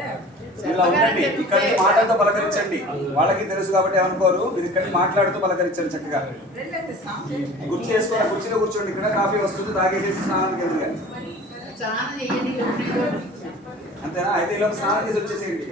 ఇలా ఉండండి. ఇక్కడ మాటలతో పలకరించండి. వాళ్ళకి తెలుసు కాబట్టి ఏమనుకోరు. మీరు ఇక్కడ మాట్లాడుతూ పలకరించండి చక్కగా. గుర్తు చేసుకోవాలి. కుర్చీలో కూర్చోండి. ఇక్కడ కాఫీ వస్తుంది, తాగేసేసి స్నానానికి వెళ్ళి అంతేనా? అయితే ఇలా స్నానం చేసి వచ్చేసేయండి.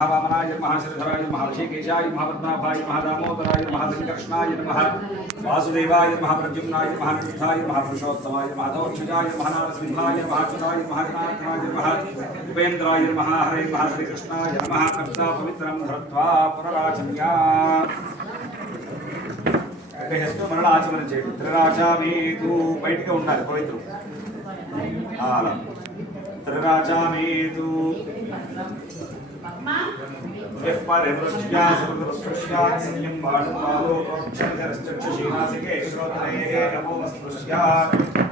वामनाय महाशरधराय महाभिषेकेशाय महापद्माभाय महादामोदराय महासंकर्षणाय नमः वासुदेवाय महाप्रद्युम्नाय महानिष्ठाय महापुरुषोत्तमाय महाधोक्षजाय महानारसिंहाय महाचुराय महागणार्थनाय नमः उपेन्द्राय नमः हरे महाश्रीकृष्णाय नमः कर्ता पवित्रं धृत्वा पुनराचम्या హెస్తు మరణ ఆచమనం చేయండి. త్రిరాజా మీతు బయటికి ఉండాలి పవిత్రం. అలా త్రిరాజా మీతు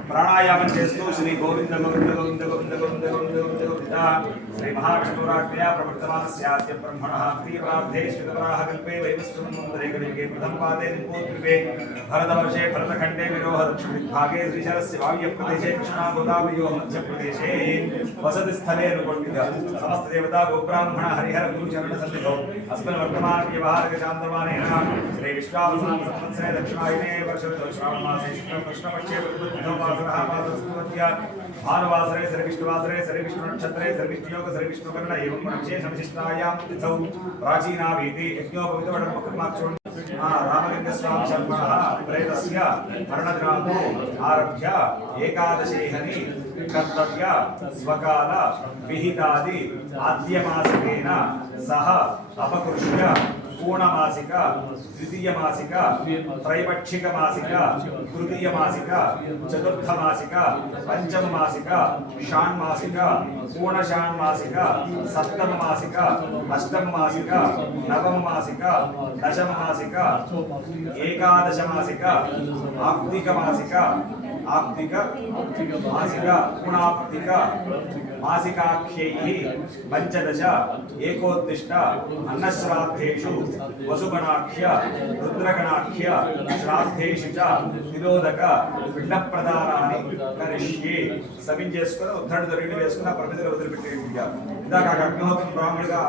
ప్రాణాయామం చేస్తూ శ్రీ గోవింద గోవింద గోవింద గోవింద గోవింద గోవింద గోవింద గోవింద శ్రీ మహావిష్ణురాజ్ఞయా ప్రవర్తమానస్యాద్య బ్రహ్మణః ప్రియప్రార్థే శ్వేతవరాహ కల్పే వైవస్వతంత్రే కలిగే ప్రథమపాదే నిపోత్రివే భరతవర్షే భరతఖండే విరోహ దక్షిణవిభాగే శ్రీశైలస్య వాయువ్యప్రదేశే కృష్ణా గోదావరియోः మధ్యప్రదేశే వసతి స్థలే అనుకొండిగా సమస్త దేవతా గోబ్రాహ్మణ హరిహర గురు చరణ సన్నిధౌ అస్మిన్ వర్తమాన వ్యవహారిక శాంతమానేన శ్రీ విశ్వావసాన సంవత్సరే దక్షిణాయనే వర్షతో శ్రావణ మాసే కృష్ణపక్షే भानुवासरे श्रीविष्णुवासरे श्रीविष्णु नक्षत्रे श्रीविष्णुयोग श्रीविष्णुकर्ण एवं विशेषविशिष्टायां तिथौ प्राचीनावीति यज्ञोपवितवडमुखमाक्षुण् रामलिंगस्वामी शर्मणः प्रेतस्य मरणदिनाङ्को आरभ्य एकादशेहनि कर्तव्य स्वकाल विहितादि आद्यमासिकेन सह अपकृष्य पूर्णमासिक द्वितीयमासिक त्रैपक्षिकमासिक तृतीयमासिक चतुर्थमासिक पंचममासिक षाण्मासिक पूर्णषाण्मासिक सप्तममासिक अष्टममासिक नवममासिक दशममासिक एकादशमासिक आप्तिकमासिक आप्तिक मासिक गुणाप्तिक मासिकाख्यैः पंचदश एकोत्तिष्ठ अन्नश्राद्धेषु वसुगणाख्य रुद्रगणाख्य श्राद्धेषु च निरोधक पिण्डप्रदानानि करिष्ये समिं చేసుకొని ఉద్ధరణ దొరికి వేసుకున్న పరిమితిలో వదిలిపెట్టేయండి. ఇందాక అగ్నిహోత్రం బ్రాహ్మణుడిగా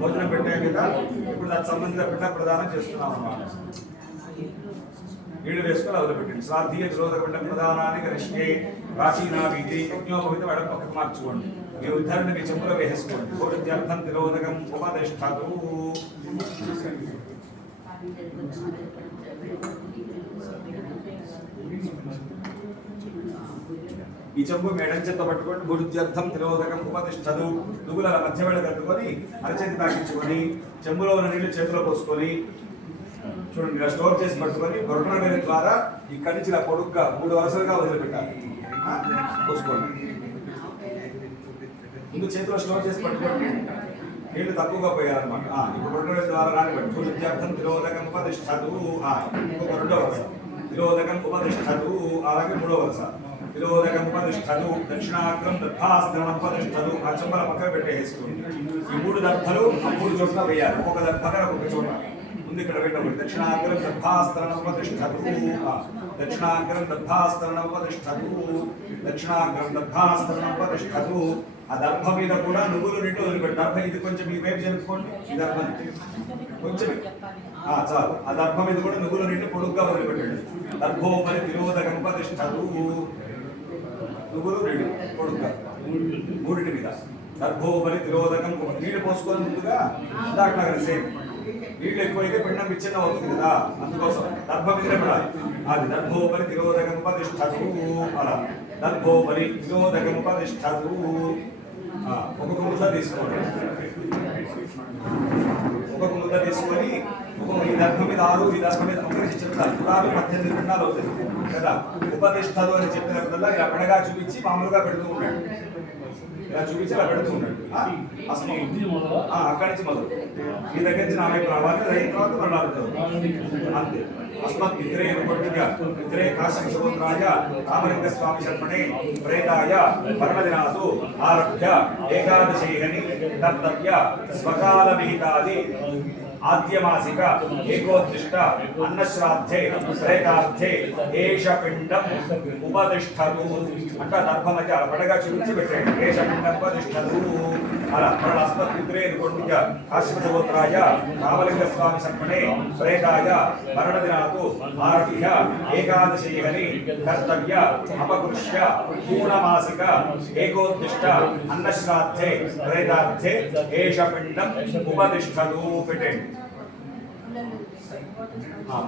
భోజనం పెట్టాం కదా, ఇప్పుడు దానికి సంబంధించిన పిండ ప్రదానం చేస్తున్నాం అన్నమాట. నీళ్లు వేసుకొని వదిలిపెట్టండి. శ్రాద్ధీయ నిరోధక పిండ ప్రదానాన్ని కరిష్యే ప్రాచీనావీతి యజ్ఞోపవిత వడ పక్కకు మార్చుకోండి. మీ ఉద్ధరణ మీ చెంబులో వేసుకోండి. భోజత్యర్థం నిరోధకం ఉపదిష్టతు. ఈ చెంబు మెడంచెతో పట్టుకొని భోజత్యర్థం నిరోధకం ఉపదిష్టతు. నువ్వుల మధ్య వేళ కట్టుకొని అరచేతి తాకించుకొని చెంబులో ఉన్న నీళ్లు చేతిలో పోసుకొని చూడండి, ఇలా స్టోర్ చేసి పట్టుకొని బొర్రన వేరే ద్వారా ఇక్కడి నుంచి ఇలా పొడుగ్గా 3 వరుసలుగా వదిలిపెట్టాలి. పోసుకోండి. ముందు చేతిలో స్టోర్ చేసి పట్టుకోండి. నీళ్లు తక్కువగా పోయాలన్నమాట. ఇప్పుడు బొర్రన వేరే ద్వారా రాని పట్టు భోజత్యర్థం నిరోధకం ఉపదిష్టతు. ఇంకొక 2వ వరుస నిరోధకం ఉపదిష్టతు. అలాగే 3వ వరుస నిరోధకం ఉపదిష్టతు. దక్షిణాగ్రం దర్భాస్తరణం ఉపదిష్టతు. ఆ చెంబల పక్కన పెట్టేసుకోండి. ఈ 3 దర్భలు 3 చోట్ల వేయాలి. ఒక దర్భగా ఒక చోట ముందు ఇక్కడ పెట్టండి. దక్షిణాగ్రం దర్భాస్తరణం ఉపదిష్టతు. దక్షిణాగ్రం దర్భాస్తరణం ఉపదిష్టతు. దక్షిణాగ్రం దర్భాస్తరణం ఉపదిష్టతు. ఆ దర్భ మీద కూడా నువ్వులు నిండు వదిలిపెట్టు. దర్భ ఇది కొంచెం ఈ వైపు జరుపుకోండి. ఈ దర్భ కొంచెం చాలు. ఆ దర్భ మీద కూడా నువ్వులు నిండు పొడుగ్గా వదిలిపెట్టండి. దర్భోపరి నిరోధకం ఉపదిష్టతు. నువ్వులు నిండు పొడుగ్గా 3 మీద దర్భోపరి నిరోధకం. నీళ్లు పోసుకొని ముందుగా దాంట్లో సేమ్. నీళ్ళు ఎక్కువైతే పిండం విచ్ఛిన్నం అవుతుంది కదా, అందుకోసం దర్భ మీద పడాలి. అది దర్భోపరి నిరోధకం ఉపదిష్టతు. అలా దర్భోపరి నిరోధకం ఉపదిష్టతు. ఒక్కొక్క ముద్ద తీసుకోండి. ఒక్కొక్క ముద్ద తీసుకొని ఈ దర్భ మీద 6, ఈ దర్భ మీద 1 చెప్తారు. 18 పిండాలు అవుతాయి. కదా ఉపదిష్టదు అని చెప్పినప్పుడల్లా ఇలా పడగా చూపించి మామూలుగా పెడుతూ ఉన్నాడు ఇలా చూపించి ఇలా పెడుతూ ఉన్నాడు అక్కడి నుంచి మొదలు మీ దగ్గర నుంచి నా వైపు రావాలి అయిన తర్వాత మళ్ళీ అంతే अस्मत् पित्रे रुपट्टिका पित्रे काश्यप समुद्राय रामलिंग स्वामी शर्मणे प्रेताय परमदिनातु आरभ्य एकादशीहनि कर्तव्य स्वकाल विहितादि आद्यमासिक एकोत्तिष्ठ अन्नश्राद्धे प्रेतार्थे एष पिंडम उपतिष्ठतु अंट दर्भमज पडगा చూపించి పెట్టండి ఏష पिंडम उपतिष्ठतु అలా మన अस्मत् पित्रे रुपट्टिका काश्यप समुद्राय रामलिंग स्वामी शर्मणे प्रेताय परमदिनातु आरभ्य एकादशीहनि कर्तव्य अपकृष्य पूर्णमासिक एकोत्तिष्ठ अन्नश्राद्धे प्रेतार्थे एष पिंडम उपतिष्ठतु పెట్టండి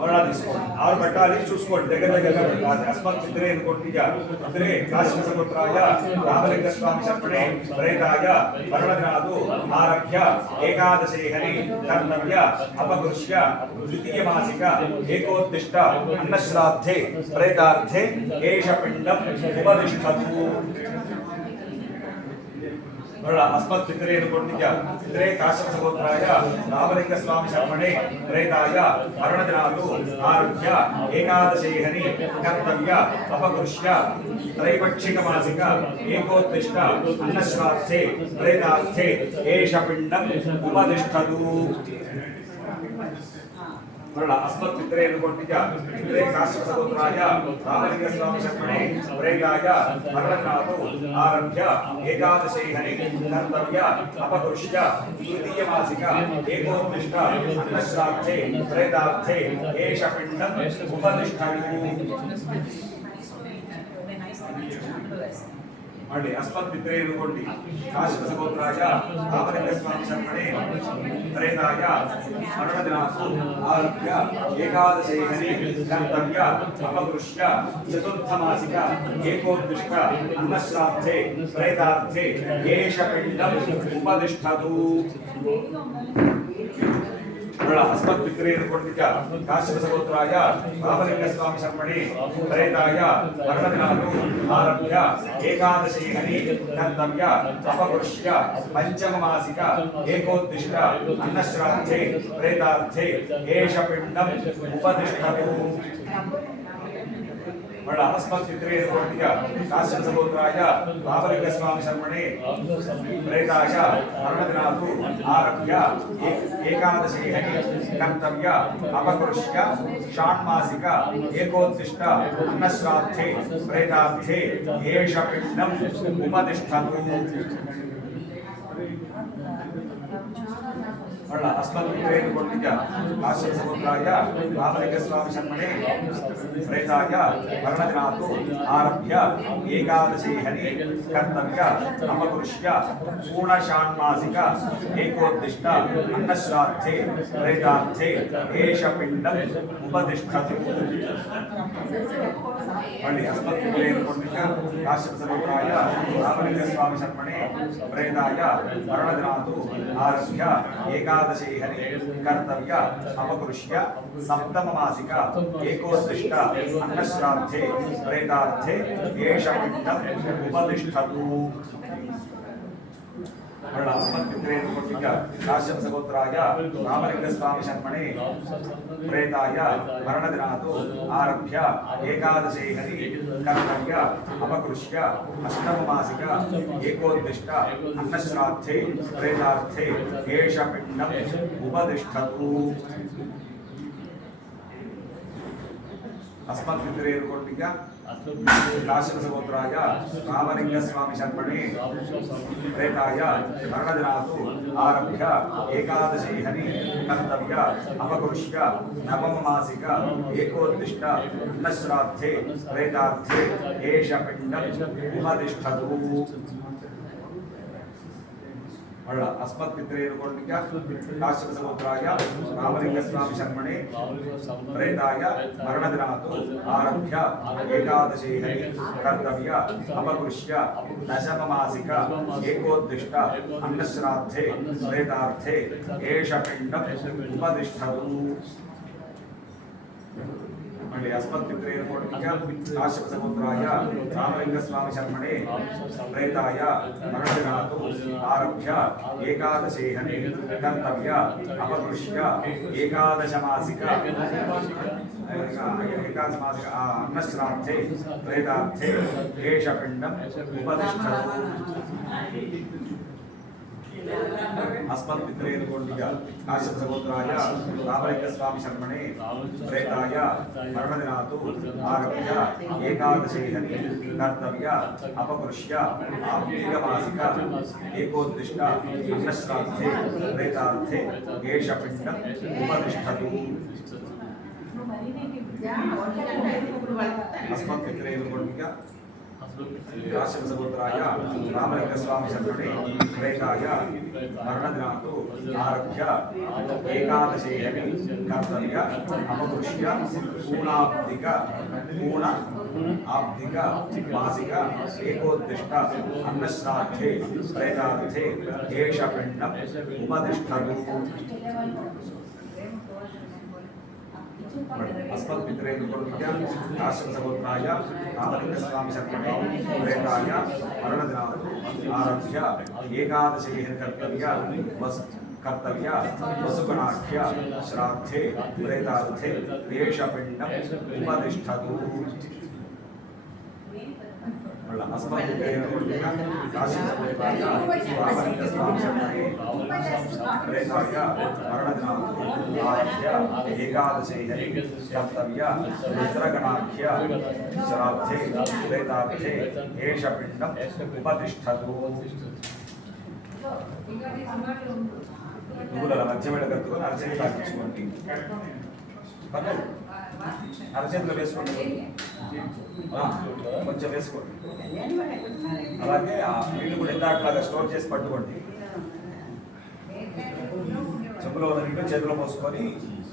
మరలా తీసుకోండి ఆరు పెట్టాలి చూసుకోండి దగ్గరగా పెట్టాలి अस्मत् पित्रे रुपट्टिका पित्रे काश्यप समुद्राय रामलिंग स्वामी शर्मणे प्रेताय परमदिनातु आरभ्य एकादशीहनि कर्तव्य अपकृष्य द्वितीयमासिक एकोत्तिष्ठ अन्नश्राद्धे प्रेतार्थे एष पिंडम उपतिष्ठतु अस्मत् पित्रे रुपट्टिका पित्रे काश्यप समुद्राय रामलिंग स्वामी शर्मणे प्रेताय परमदिनातु आरभ्य एकादशीहनि कर्तव्य अपकृष्य त्रैपक्षिकमासिक एकोत्तिष्ठ अन्नश्राद्धे प्रेतार्थे एष पिंडम उपतिष्ठतु अस्मत् पित्रे रुपट्टिका पित्रे काश्यप समुद्राय रामलिंग स्वामी शर्मणे प्रेताय परमदिनातु आरभ्य एकादशीहनि कर्तव्य अपकृष्य तृतीयमासिक एकोत्तिष्ठ अन्नश्राद्धे प्रेतार्थे एष पिंडम उपतिष्ठतु अस्मत् पित्रे रुपट्टिका काश्यप समुद्राय रामलिंग स्वामी शर्मणे प्रेताय परमदिनातु आरभ्य एकादशीहनि कर्तव्य अपकृष्य चतुर्थमासिक एकोत्तिष्ठ अन्नश्राद्धे प्रेतार्थे एष पिंडम उपतिष्ठतु अस्मत् पित्रे रुपट्टिका काश्यप समुद्राय रामलिंग स्वामी शर्मणे प्रेताय परमदिनातु आरभ्य एकादशीहनि कर्तव्य अपकृष्य पंचममासिक एकोत्तिष्ठ अन्नश्राद्धे प्रेतार्थे एष पिंडम उपतिष्ठतु अस्मत् पित्रे रुपट्टिका काश्यप समुद्राय रामलिंग स्वामी शर्मणे प्रेताय परमदिनातु आरभ्य एकादशीहनि कर्तव्य अपकृष्य षाण्मासिक एकोत्तिष्ठ अन्नश्राद्धे प्रेतार्थे एष पिंडम उपतिष्ठतु अस्मत् पित्रे रुपट्टिका काश्यप समुद्राय रामलिंग स्वामी शर्मणे प्रेताय परमदिनातु आरभ्य एकादशीहनि कर्तव्य अपकृष्य पूर्णषाण्मासिक एकोत्तिष्ठ अन्नश्राद्धे प्रेतार्थे एष पिंडम उपतिष्ठतु अस्मत् पित्रे रुपट्टिका काश्यप समुद्राय रामलिंग स्वामी शर्मणे प्रेताय परमदिनातु आरभ्य एकादशीहनि कर्तव्य अपकृष्य सप्तममासिक एकोत्तिष्ठ अन्नश्राद्धे प्रेतार्थे एष पिंडम उपतिष्ठतु अस्मत् पित्रे रुपट्टिका काश्यप समुद्राय रामलिंग स्वामी शर्मणे प्रेताय परमदिनातु आरभ्य एकादशीहनि कर्तव्य अपकृष्य अष्टममासिक एकोत्तिष्ठ अन्नश्राद्धे प्रेतार्थे एष पिंडम उपतिष्ठतु अस्मत् पित्रे रुपट्टिका काश्यप समुद्राय रामलिंग स्वामी शर्मणे प्रेताय परमदिनातु आरभ्य एकादशीहनि कर्तव्य अपकृष्य नवममासिक एकोत्तिष्ठ अन्नश्राद्धे प्रेतार्थे एष पिंडम उपतिष्ठतु अस्मत् पित्रे रुपट्टिका काश्यप समुद्राय रामलिंग स्वामी शर्मणे प्रेताय परमदिनातु आरभ्य एकादशीहनि कर्तव्य अपकृष्य दशममासिक एकोत्तिष्ठ अन्नश्राद्धे प्रेतार्थे एष पिंडम उपतिष्ठतु मणि अस्मत्पित्रेण कोटिका काश्यपसमुद्राय रामलिंगस्वामी शर्मणे प्रेताय मरणदिनातु आरभ्य एकादशेहनि कर्तव्य अपकृष्य एकादशमासिक अन्नश्राद्धे प्रेतार्थे एषपिण्डम् उपतिष्ठतु अस्मत्पित्रेण कोटिका काश्यपसमुद्राय रामलिंगस्वामी शर्मणे प्रेताय मरणदिनातु आरभ्य एकादशेहनि कर्तव्य अपकृष्य आप्तिकमासिक एकोत्तिष्ठ अन्नश्राद्धे प्रेतार्थे एषपिण्डम् उपतिष्ठतु अस्मत्पित्रेण कोटिका काश्यपसमुद्राय रामलिंगस्वामी शर्मणे प्रेताय मरणदिनातु आरभ्य एकादशेहनि कर्तव्य अपकृष्य पूर्णाब्धिक मासिक एकोत्तिष्ठ अन्नश्राद्धे प्रेतार्थे एषपिण्डम् उपतिष्ठतु अस्मत्पित्रेण कोटिका काश्यपसमुद्राय रामलिंगस्वामी शर्मणे प्रेताय मरणदिनातु आरभ्य एकादशेहनि कर्तव्य वसुगणाख्य श्राद्धे प्रेतार्थे एषपिण्डम् उपतिष्ठतु अस्मत्पित्रेण कोटिका काश्यपसमुद्राय रामलिंगस्वामी शर्मणे प्रेताय मरणदिनातु आरभ्य एकादशेहनि कर्तव्य रुद्रगणाख्य श्राद्धे प्रेतार्थे एषपिण्डम् उपतिष्ठतु నువ్వుల మధ్యమేడ కట్టుకొని అరచేతి తాకించుకోండి అరచేతిలో వేసుకోండి కొంచెం వేసుకోండి అలాగే ఆ నీళ్ళు కూడా ఇందాకలాగా స్టోర్ చేసి పట్టుకోండి చెంబులో ఉన్న నీళ్ళు చేతిలో పోసుకొని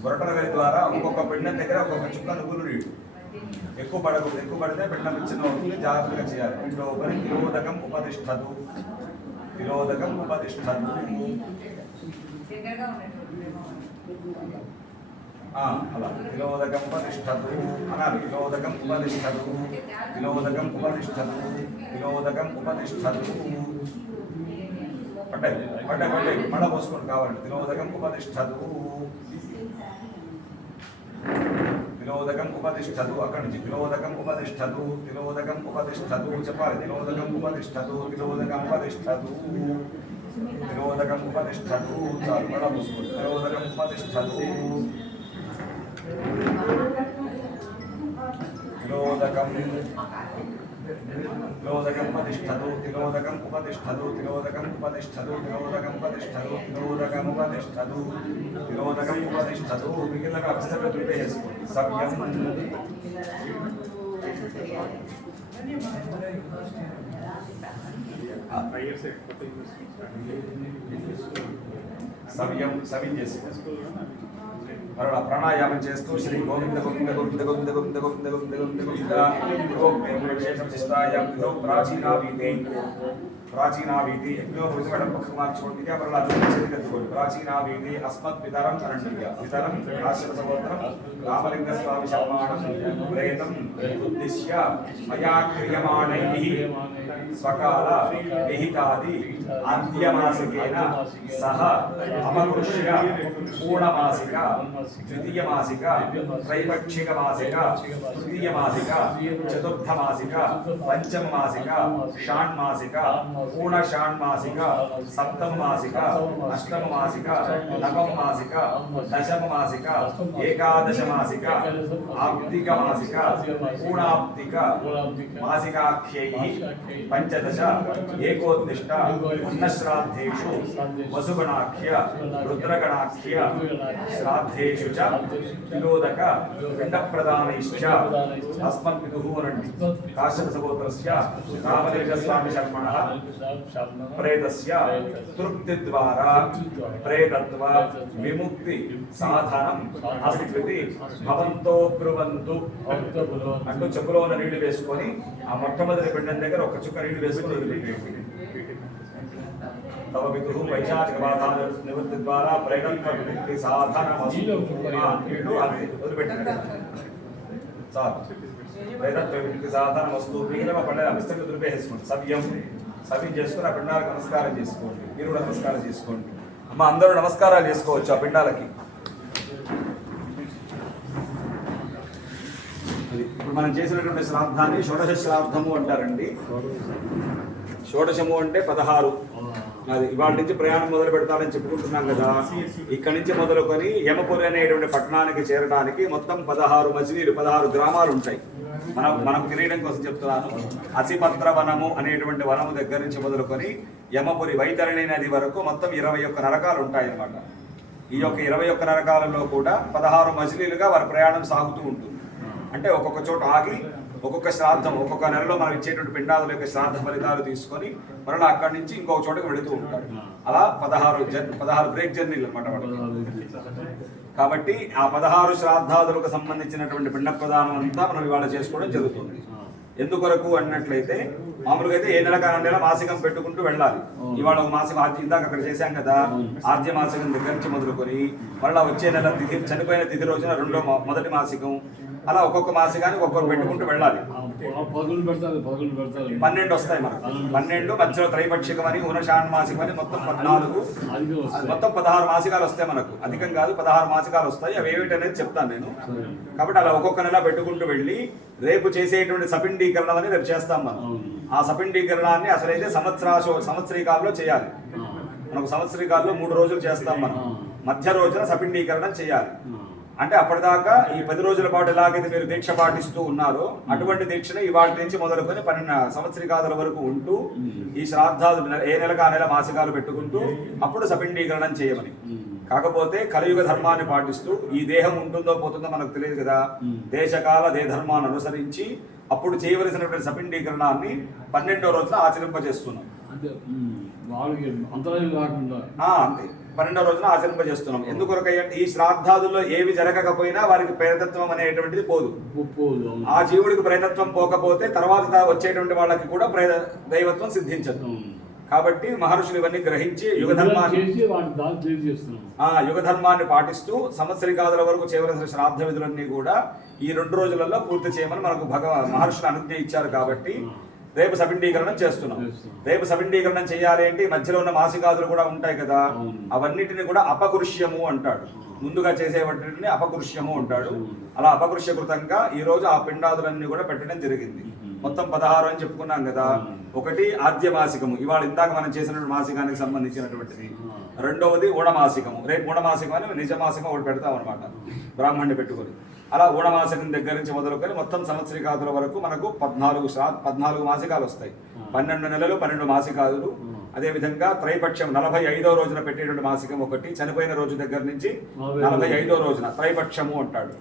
గొరటల గది ద్వారా ఒక్కొక్క పిండం దగ్గర ఒక్కొక్క చుక్క నువ్వులు నీళ్ళు ఎక్కువ పడకూడదు ఎక్కువ పడితే పిండం చిన్న అవుతుంది జాగ్రత్తగా చేయాలి ఇంట్లో ఒకరి తిరోదకం ఉపతిష్టదు అలా తిరోదకం ఉపతిష్టదు అనాలి తిరోదకం ఉపతిష్టదు పడ్డాయి మళ్ళా పోసుకోండి కావాలండి తిరోదకం ఉపతిష్టదు అక్కడి నుంచి తిరోదకం ఉపతిష్టదు చెప్పాలి తిరోదకం ఉపతిష్టదు చాలు మళ్ళా పోసుకోండి తిరోదకం ఉపతిష్టదు మిగిలిన అవస్థగా ప్రిపేర్ చేసుకోండి సవ్యం చేసుకోండి మరలా ప్రాణాయామం చేస్తూ శ్రీ గోవింద గోవింద గోవింద గోవింద గోవింద గోవింద గోవింద గోవింద గోవింద విశేషం శిష్టాయాం ప్రాచీనావీతి యజ్ఞో భుజమడం పక్కకు మార్చుకోండి మరలా చేతి కట్టుకోండి ప్రాచీనావీతి అస్మత్పితరం అనండిగా పితరం కాశ్యపసముద్రం రామలింగస్వామి శర్మాణం ప్రేతం ఉద్దిశ్య మయా క్రియమాణైః స్వకాల విహితాది అంత్యమాసికేన సహ అమకృష్య పూర్ణమాసిక ద్వితీయమాసిక త్రైపక్షికమాసిక తృతీయమాసిక చతుర్థమాసిక పంచమమాసిక షాణ్మాసిక పూర్ణషాణ్మాసిక సప్తమమాసిక అష్టమమాసిక నవమమాసిక దశమమాసిక ఏకాదశమాసిక ఆప్తికమాసిక పూర్ణాప్తిక మాసికాఖ్యైః పంచదశ ఏకోత్తిష్ట అన్నశ్రాద్ధేషు వసుగణాఖ్య రుద్రగణాఖ్య శ్రాద్ధేషు చ తిలోదక పిండప్రదానైశ్చ అస్మద్విదుః అనండి కాశ్యపసగోత్రస్య రామలింగస్వామి శర్మణః ప్రేతస్య తృప్తి ద్వారా ప్రేతత్వ విముక్తి సాధనం అస్తి భవంతో బ్రువంతు అంటూ చెప్పులో ఉన్న నీళ్లు వేసుకొని ఆ మొట్టమొదటి పిండం దగ్గర ఒక చుక్క నీళ్లు వేసుకొని వదిలిపెట్టేయండి. తవ విదుః వైశాఖిక బాధాల నివృత్తి ద్వారా ప్రేతత్వ విముక్తి సాధనం నీళ్లు అది వదిలిపెట్టండి. చాలు వేదత్వకి సాధారణ వస్తువు మిగిలిన పండుగ అభిష్టంగా దుర్పేసుకోండి సవ్యం చేసుకుని ఆ పిండాలకు నమస్కారం చేసుకోండి. మీరు కూడా నమస్కారం చేసుకోండి. అమ్మ అందరూ నమస్కారాలు చేసుకోవచ్చు ఆ పిండాలకి. ఇప్పుడు మనం చేసినటువంటి శ్రాద్ధాన్ని షోడశ శ్రాద్ధము అంటారండి. షోడశము అంటే 16. అది ఇవాళ నుంచి ప్రయాణం మొదలు పెడతారని చెప్పుకుంటున్నాం కదా. ఇక్కడి నుంచి మొదలుకొని యమపురి అనేటువంటి పట్టణానికి చేరడానికి మొత్తం 16 మజిలీలు 16 గ్రామాలు ఉంటాయి. మనకు తెలియడం కోసం చెప్తున్నాను. అసిపత్ర వనము అనేటువంటి వనము దగ్గర నుంచి మొదలుకొని యమపురి వైతరణి నది వరకు మొత్తం 21 నరకాలు ఉంటాయి అన్నమాట. ఈ యొక్క 21 నరకాలలో కూడా 16 మజిలీలుగా వారి ప్రయాణం సాగుతూ ఉంటుంది. అంటే ఒక్కొక్క చోట ఆగి ఒక్కొక్క శ్రాద్ధం ఒక్కొక్క నెలలో మనం ఇచ్చేటువంటి పిండాదుల యొక్క శ్రాద్ధ ఫలితాలు తీసుకొని మరలా అక్కడి నుంచి ఇంకొక చోటకి వెళుతూ ఉంటాడు. అలా 16 బ్రేక్ జర్నీలు అనమాట. కాబట్టి ఆ 16 శ్రాద్ధాదులకు సంబంధించినటువంటి పిండ ప్రదానం అంతా మనం ఇవాళ చేసుకోవడం జరుగుతుంది. ఎందుకొరకు అన్నట్లయితే మామూలుగా అయితే ఏ నెల మాసికం పెట్టుకుంటూ వెళ్ళాలి. ఇవాళ ఒక మాసికం ఇందాక అక్కడ చేశాం కదా, ఆద్య మాసికం దగ్గర నుంచి మొదలుకొని మళ్ళీ వచ్చే నెల తిథి చనిపోయిన తిథి రోజున మొదటి మాసికం, అలా ఒక్కొక్క మాసికానికి ఒక్కొక్కరు పెట్టుకుంటూ వెళ్ళాలి. 12 వస్తాయి మనకు. 12 మధ్యలో త్రైపక్షికం అని ఉనషాణమాసికం అని మొత్తం 14, మొత్తం 16 మాసికాలు వస్తాయి మనకు. అధికం కాదు, 16 మాసికాలు వస్తాయి. అవి ఏమిటి అనేది చెప్తాను నేను. కాబట్టి అలా ఒక్కొక్క నెల పెట్టుకుంటూ వెళ్ళి రేపు చేసేటువంటి సపిండీకరణం అని రేపు చేస్తాం మనం. ఆ సపిండీకరణాన్ని అసలైతే సంవత్సరీకాల్లో చేయాలి. మనకు సంవత్సరీకాల్లో 3 రోజులు చేస్తాం మనం. మధ్య రోజున సపిండీకరణం చేయాలి. అంటే అప్పటిదాకా ఈ 10 రోజుల పాటు ఎలాగైతే మీరు దీక్ష పాటిస్తూ ఉన్నారో అటువంటి దీక్షను ఇవాటి నుంచి మొదలుకొని 12 సంవత్సరికాల వరకు ఉంటూ ఈ శ్రాద్ధాలు ఏ నెలకు ఆ నెల మాసికాలు పెట్టుకుంటూ అప్పుడు సపిండీకరణం చేయమని. కాకపోతే కలియుగ ధర్మాన్ని పాటిస్తూ ఈ దేహం ఉంటుందో పోతుందో మనకు తెలియదు కదా. దేశకాల ధర్మాన్ని అనుసరించి అప్పుడు చేయవలసినటువంటి సపిండీకరణాన్ని 12వ రోజున ఆచరింపజేస్తున్నాం. అంతే 12వ రోజున ఆచరింపజేస్తున్నాం. ఎందుకొరకంటే ఈ శ్రాద్ధాదుల్లో ఏవి జరగకపోయినా వారికి ప్రేతత్వం అనేటువంటిది పోదు. ఆ జీవుడికి ప్రేతత్వం పోకపోతే తర్వాత వచ్చేటువంటి వాళ్ళకి కూడా దైవత్వం సిద్ధించదు. కాబట్టి మహర్షులు ఇవన్నీ గ్రహించి యుగధర్మాన్ని పాటిస్తూ సంవత్సరికాదుల వరకు చేయవలసిన శ్రాద్ధ విధులన్నీ కూడా ఈ 2 రోజులలో పూర్తి చేయమని మనకు మహర్షులు అనుజ్ఞ ఇచ్చారు. కాబట్టి రేపు సపిండీకరణం చేస్తున్నాం. రేపు సపిండీకరణం చేయాలి అంటే మధ్యలో ఉన్న మాసికాదులు కూడా ఉంటాయి కదా, అవన్నిటిని కూడా అపకృష్యము అంటాడు. ముందుగా చేసేవాటిని అపకృష్యము అంటాడు. అలా అపకృష్యకృతంగా ఈ రోజు ఆ పిండాదులన్నీ కూడా పెట్టడం జరిగింది. మొత్తం 16 అని చెప్పుకున్నాం కదా. ఒకటి ఆద్య మాసికము, ఇవాళ ఇందాక మనం చేసినటువంటి మాసికానికి సంబంధించినటువంటిది. రెండవది ఊడమాసికము, రేపు ఊడమాసికం అని నిజ మాసికం ఒకటి పెడతాం అనమాట బ్రాహ్మణ్ణి పెట్టుకొని. అలా ఊడమాసికం దగ్గర నుంచి మొదలుకొని మొత్తం సంవత్సరికాదుల వరకు మనకు 14 మాసికాలు వస్తాయి. 12 నెలలు 12 మాసికాదులు. అదేవిధంగా త్రైపక్షం 45వ రోజున పెట్టేటువంటి మాసికం ఒకటి, చనిపోయిన రోజు దగ్గర నుంచి 45వ రోజున త్రైపక్షము అంటాడు.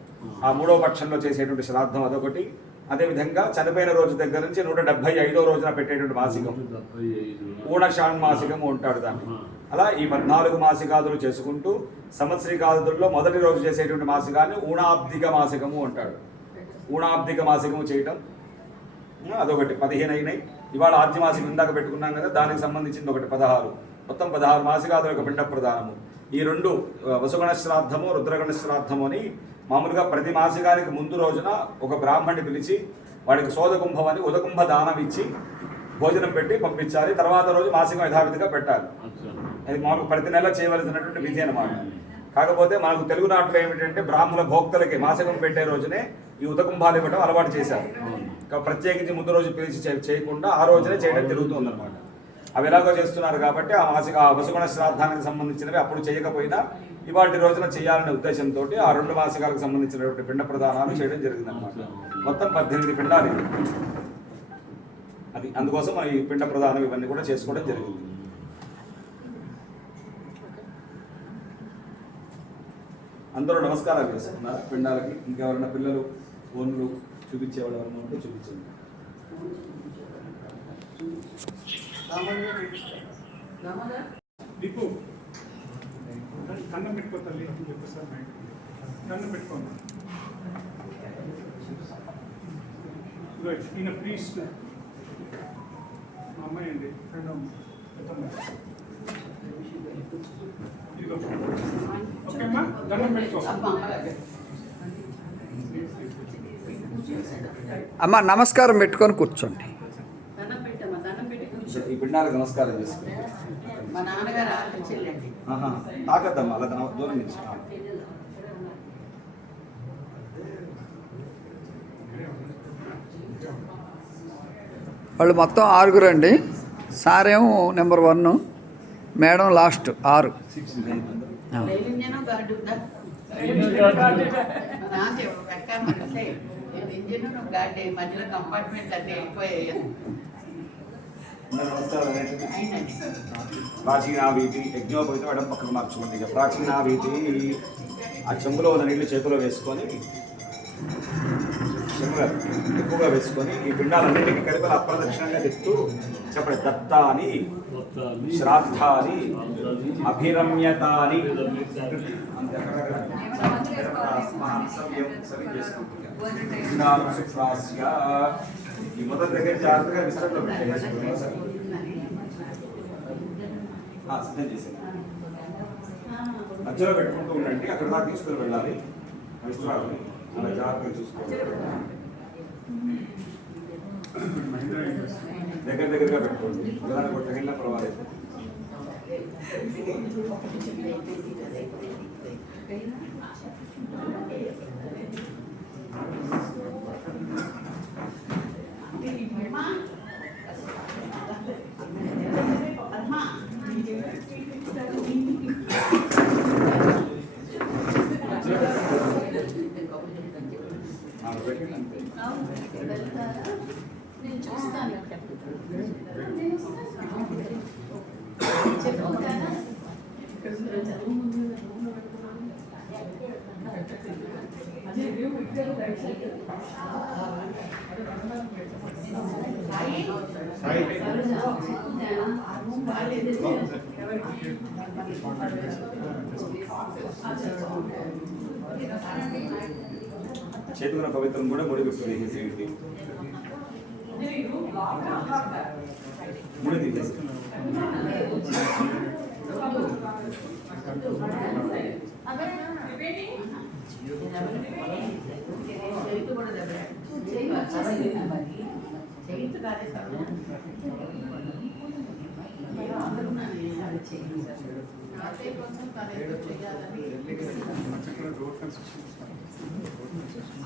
ఆ 3వ పక్షంలో చేసేటువంటి శ్రాద్ధం అదొకటి. అదేవిధంగా చనిపోయిన రోజు దగ్గర నుంచి 175వ రోజున పెట్టేటువంటి మాసికం ఊణషాణ్మాసికము అంటాడు దాన్ని. అలా ఈ 14 మాసికాదులు చేసుకుంటూ సంవత్సరికాదుల్లో మొదటి రోజు చేసేటువంటి మాసికాన్ని ఊణాబ్దిక మాసికము అంటాడు. ఊణాబ్దిక మాసికము చేయటం అదొకటి. 15 అయినాయి. ఇవాళ ఆద్య మాసికం ఇందాక పెట్టుకున్నాం కదా, దానికి సంబంధించింది ఒకటి 16. మొత్తం 16 మాసికాదుల యొక్క పిండ ప్రదానము. ఈ 2 వసుగణ శ్రాద్ధము రుద్రగణ శ్రాద్ధము అని మామూలుగా ప్రతి మాసికానికి ముందు రోజున ఒక బ్రాహ్మణ్ణి పిలిచి వాడికి సోదకుంభం అని ఉదకుంభ దానం ఇచ్చి భోజనం పెట్టి పంపించాలి. తర్వాత రోజు మాసికం యథావిధిగా పెట్టాలి. అది మామూలు ప్రతి నెల చేయవలసినటువంటి విధి అన్నమాట. కాకపోతే మనకు తెలుగునాట్లో ఏమిటంటే బ్రాహ్మణ భోక్తలకి మాసికం పెట్టే రోజునే ఈ ఉదకుంభాలు ఇవ్వడం అలవాటు చేశారు. ప్రత్యేకించి ముందు రోజు పిలిచి చేయకుండా ఆ రోజునే చేయడం జరుగుతుంది అన్నమాట. అవి ఎలాగో చేస్తున్నారు కాబట్టి ఆ వసుగుణ శ్రాద్ధానికి సంబంధించినవి అప్పుడు చేయకపోయినా ఇవాటి రోజున చేయాలనే ఉద్దేశంతో ఆ 2 మాసికాలకు సంబంధించినటువంటి పిండ ప్రదానాలు చేయడం జరిగింది అన్నమాట. మొత్తం 18 పిండాలు అది. అందుకోసం ఈ పిండ ప్రదానం ఇవన్నీ కూడా చేసుకోవడం జరిగింది. అందరూ నమస్కారాలు చేసుకున్నారు పిండాలకి. ఇంకెవరైనా పిల్లలు ఫోన్లు చూపించేవాళ్ళు ఎవరైనా ఉంటే చూపించండి. కన్నం పెట్టుకోవాలి, కన్నం పెట్టుకోండి. ఈయన ప్లీజ్ మా అమ్మాయి అండి, ఓకే అమ్మా, దండం పెట్టుకో. అమ్మ నమస్కారం పెట్టుకొని కూర్చోండి. దండం పెట్టమ్మా, దండం పెట్టి కూర్చో. ఈ పిండాలకు నమస్కారం చేసుకోండి. మా నాన్నగారు ఆలోచించండి. తాకద్దమ్మా అలా దూరం నుంచి. వాళ్ళు మొత్తం 6 అండి. సారేమో number 1, madam last 6. Engine guard ఉందా? మా నాన్న ఎక్కమంటే ఇంజను నువ్వు గార్డే మధ్యలో కంపార్ట్మెంట్ అన్నీ వెళ్ళిపోయాయి. నమస్కారం. అయినండి. ప్రాచీనావీతి యజ్ఞోపవిత మేడం పక్కన మార్చుకోండి. ఇక ప్రాచీనావీతి ఆ చెంబులో ఉన్న నీళ్ళు చేతిలో వేసుకొని చెంబుగా ఎక్కువగా వేసుకొని ఈ పిండాలన్నింటికి కలిపి అప్రదక్షిణంగా తిప్పుతూ చెప్పండి. దత్త అని, శ్రాద్ధ అని, అభిరమ్యత అని ఈ మొదటి దగ్గర జాగ్రత్తగా విస్తరణలో సిద్ధం చేశాను. మధ్యలో పెట్టుకుంటూ ఉండండి. అక్కడ దాకా తీసుకుని వెళ్ళాలి. విస్తరాలు అలా జాగ్రత్తగా చూసుకోవాలి. దగ్గరగా పెట్టుకోండి. ఇలా కొట్టగినా పర్వాలేదు. నేను చూస్తాను. చేతుల పవిత్రం కూడా ముడి తీసేసేయండి. ముడి తీసేసి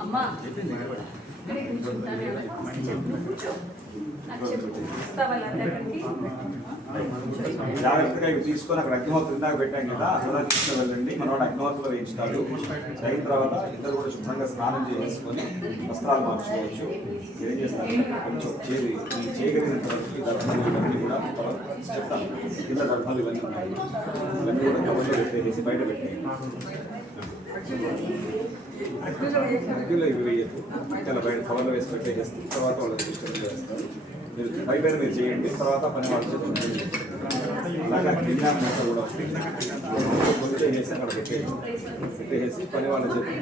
అమ్మా జాగ్రత్తగా ఇవి తీసుకొని అక్కడ అగ్నిహోత్రం ఇందాక పెట్టాం కదా, అక్కడ తీసుకుని వెళ్ళండి. మనోడు అగ్నిహోత్రంలో వేయించుతాడు. అయిన తర్వాత ఇద్దరు కూడా శుభ్రంగా స్నానం చేసుకొని వస్త్రాలు మార్చుకోవచ్చు. ఏం చేస్తారు కొంచెం చేయగలిగిన తర్వాత ఈ దర్భాలు ఇవన్నీ కూడా చెప్తాను. కింద దర్భాలు ఇవన్నీ ఉన్నాయి. ఇవన్నీ కూడా కవర్లో పెట్టేసి బయట పెట్టేయండి. అగ్గిలో ఇవి వేయద్దు. ఇలా బయట కవర్లో వేసి పెట్టేసి తర్వాత వాళ్ళకి ఇష్టం చేస్తారు. మీరు పైన మీరు చేయండి. తర్వాత పని వాళ్ళు చేస్తారు. అలాగే విజ్ఞానం కూడా కొంచెం చేసి అక్కడ పెట్టేసి పని వాళ్ళు చెప్పి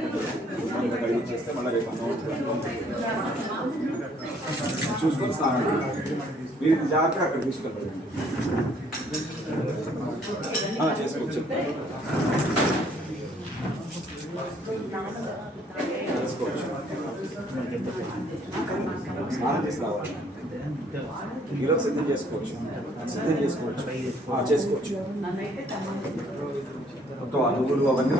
కడిగి చేస్తే మళ్ళీ రేపు అన్నం చూసుకొని స్నానం మీరు జాగ్రత్తగా అక్కడ తీసుకెళ్ళండి. చేసుకోవచ్చు. స్నానం చేసి రావాలి. ఈరోజు సిద్ధం చేసుకోవచ్చు. చేసుకోవచ్చు. మొత్తం ఆ నువ్వులు అవన్నీ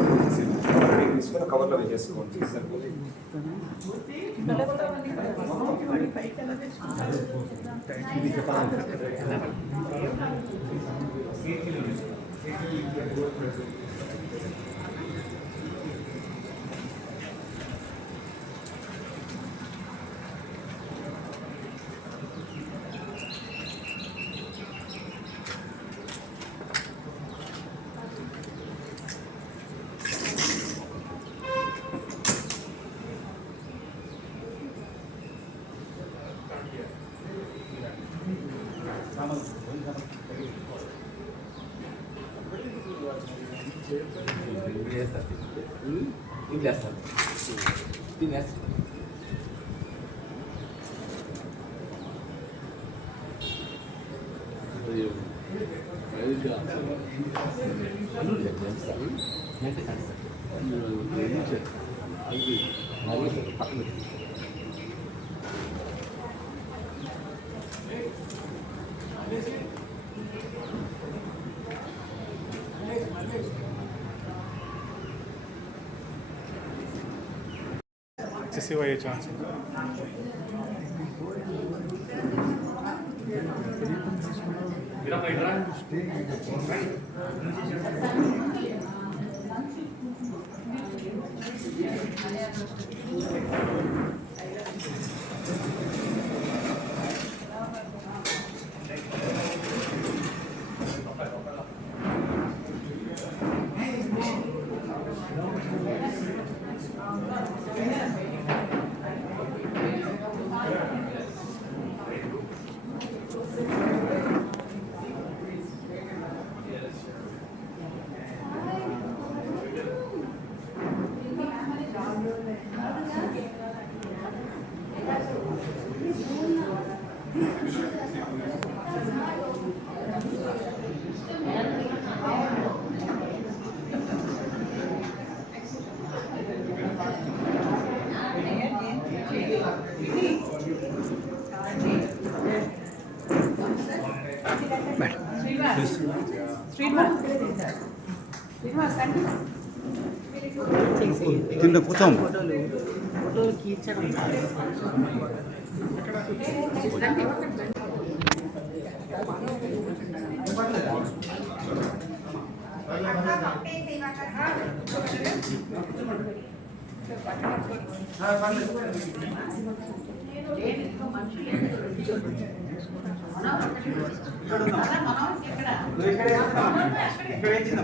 తీసుకొని కవర్లో వేసేసుకోవచ్చు. సరిపోతుంది. ఎక్సెసివ్ అయ్యే ఛాన్స్ ఉంది. తిండి కూర్చోం. ఇక్కడ